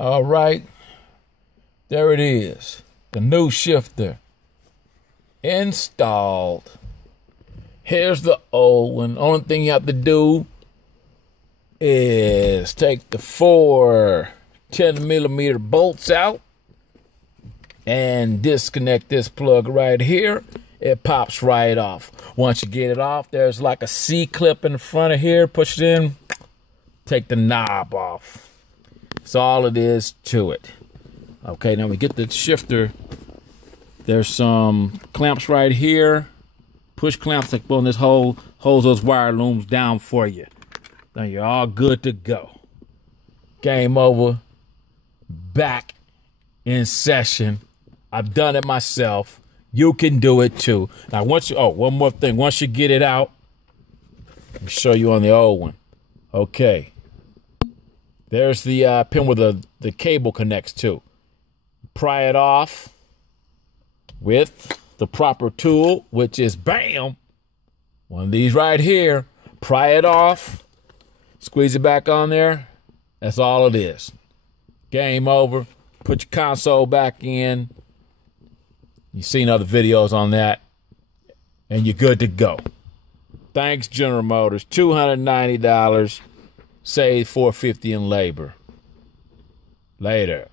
All right, there it is. The new shifter installed. Here's the old one. Only thing you have to do is take the four 10mm bolts out and disconnect this plug right here. It pops right off. Once you get it off, there's like a C-clip in the front of here. Push it in, take the knob off. That's all it is to it. Okay, now we get the shifter. There's some clamps right here. Push clamps that go in this hole, holds those wire looms down for you. Now you're all good to go. Game over. Back in session. I've done it myself. You can do it too. Now once you, one more thing. Once you get it out, let me show you on the old one. Okay. There's the pin where the cable connects to. Pry it off with the proper tool, which is, bam, one of these right here. Pry it off, squeeze it back on there. That's all it is. Game over. Put your console back in. You've seen other videos on that, and you're good to go. Thanks, General Motors. $290. Save $450 in labor. Later.